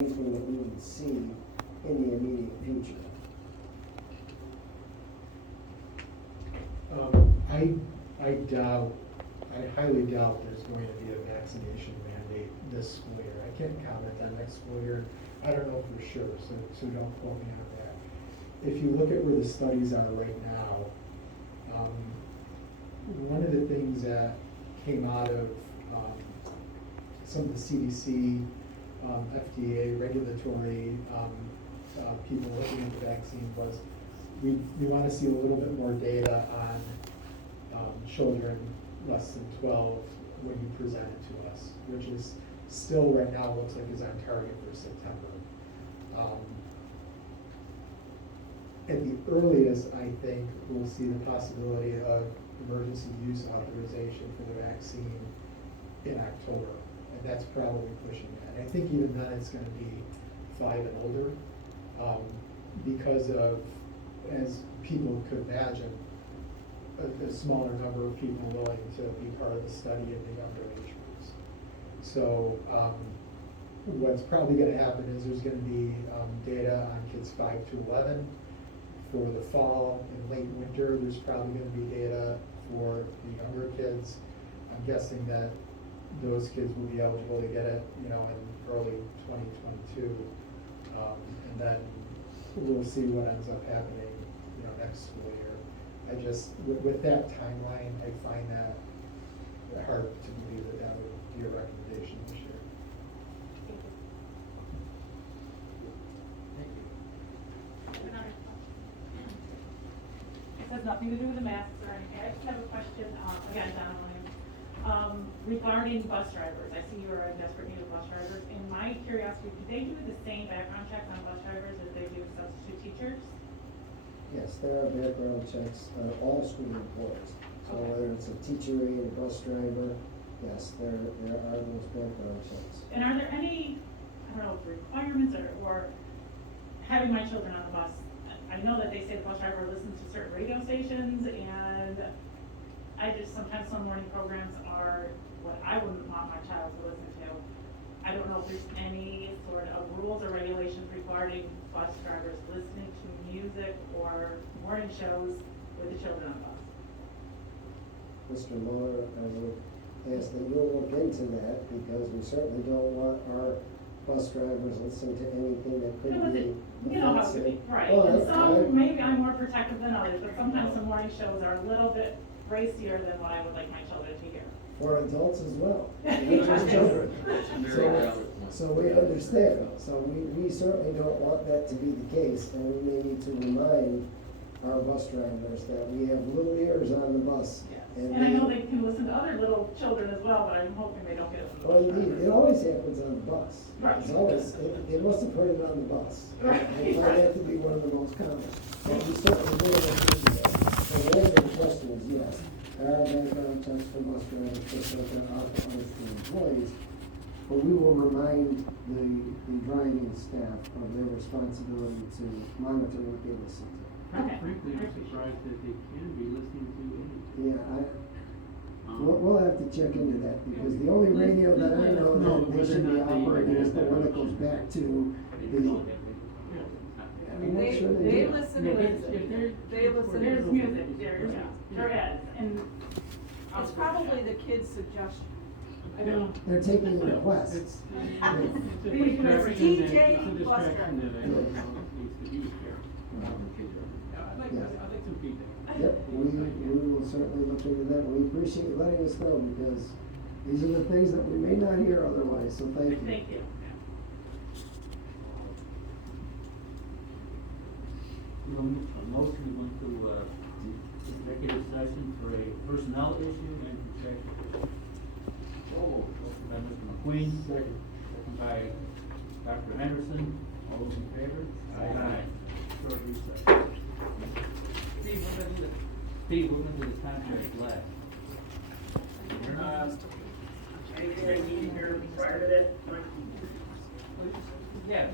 anything that we would see in the immediate future. I highly doubt there's going to be a vaccination mandate this school year. I can't comment on next school year. I don't know for sure, so don't quote me on that. If you look at where the studies are right now, one of the things that came out of some of the CDC, FDA regulatory people looking at the vaccine was we want to see a little bit more data on children less than 12 when you present it to us, which is still right now looks like is on target for September. At the earliest, I think we'll see the possibility of emergency use authorization for the vaccine in October, and that's probably pushing that. I think even then it's going to be 5 and older, because of, as people could imagine, a smaller number of people willing to be part of the study in the younger age groups. So what's probably going to happen is there's going to be data on kids 5 to 11 for the fall and late winter. There's probably going to be data for the younger kids. I'm guessing that those kids will be eligible to get it, in early 2022, and then we'll see what ends up happening, next school year. I just, with that timeline, I find that hard to believe that that would be a recommendation this year. Thank you. This has nothing to do with the masks or anything. I just have a question, again, Donna Williams, regarding bus drivers. I see you are in desperate need of bus drivers. In my curiosity, do they do the same background checks on bus drivers as they do substitute teachers? Yes, there are background checks on all school employees. So Okay. whether it's a teacher aide, a bus driver, yes, there are those background checks. And are there any, I don't know, requirements or having my children on the bus? I know that they say the bus driver listens to certain radio stations, and I just, sometimes some morning programs are what I wouldn't want my child to listen to. I don't know if there's any sort of rules or regulations regarding bus drivers listening to music or morning shows with the children on the bus. Mr. Mueller, I would ask that you'll look into that, because we certainly don't want our bus drivers listening to anything that could be You know how it could be, offensive. right, Well, and I- some, maybe I'm more protective than others, but sometimes the morning shows are a little bit racier than what I would like my children to hear. For adults as well, not Yes. just children. It's very So- valid. So we understand, so we certainly don't want that to be the case, and we may need to remind our bus drivers that we have little ears on the bus. And I know they can listen to other little children as well, but I'm hoping they don't get it. Well, indeed, it always happens on the bus. Right. It's always, it must have heard it on the bus. Right. I find that to be one of the most common. But we certainly will look into that. So the answer to the question is yes, there are background checks for bus drivers, just like there are for other school employees. But we will remind the driving staff of their responsibility to monitor what they listen to. Okay. Frankly, I'm surprised that they can be listening to anything. Yeah, we'll have to check into that, because the only radio that I know that they should be operating is the one that goes back to the, I'm not sure They do. listen to music. They listen There's to music, there is, and. It's probably the kid's suggestion. I know. They're taking requests. It's a Be- distraction TJ that, it's a bus distraction that I driver. don't know needs to be here. I'd like some feedback. Yep, we will certainly look into that. We appreciate you letting us know, because these are the things that we may not hear otherwise, so thank you. Thank you. A motion to go into, executive session for a personnel issue and contractual issue. Motion by Mr. McQueen. Second by Dr. Henderson. All those in favor? Aye. Short recess. Steve, we're gonna do the contract last. Anything I need here prior to that, Mike? Yeah.